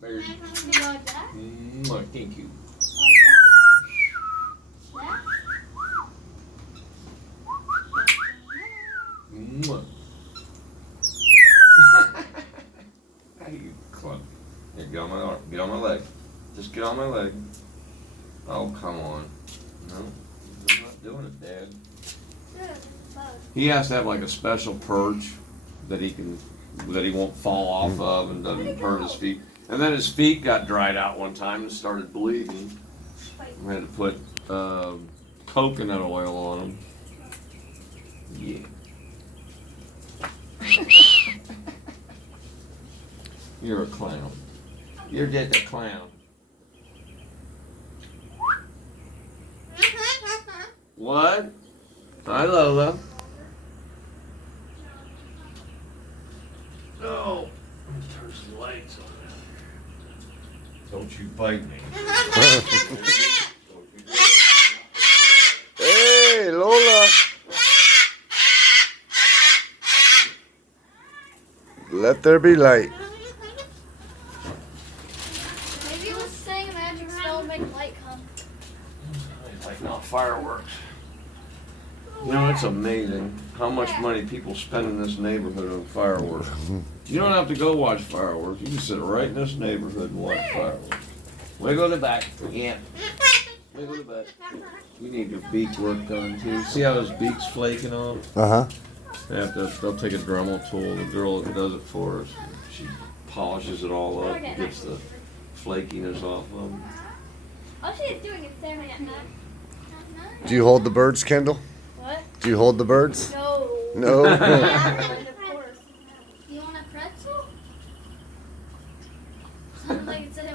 Bird. You like that? Thank you. Like Mwah. Hey, you clump. Here, get on my arm. Get on my leg. Just get on my leg. Oh, come on. No, I'm not doing it, Dad. He has to have like a special perch that he won't fall off of and doesn't hurt his feet. And then his feet got dried out one time and started bleeding. We had to put coconut oil on them. Yeah. You're a clown. You're just a clown. What? Hi, Lola. No. Let me turn some lights on. Don't you bite me. Hey, Lola. Let there be light. maybe let's sing a magic spell and make light come. It's like not fireworks. You know, it's amazing how much money people spend in this neighborhood on fireworks. You don't have to go watch fireworks. You can sit right in this neighborhood and watch fireworks. Wiggle the back. Yeah. Wiggle the back. You need your beak work done too. See how his beak's flaking off? Uh-huh. They'll take a Dremel tool. The girl that does it for us, she polishes it all up, gets the flakiness off of them. Oh, she's doing it there. Do you hold the birds, Kendall? What? Do you hold the birds? No. No. Yeah, of course. You want a pretzel? Sounds like it's a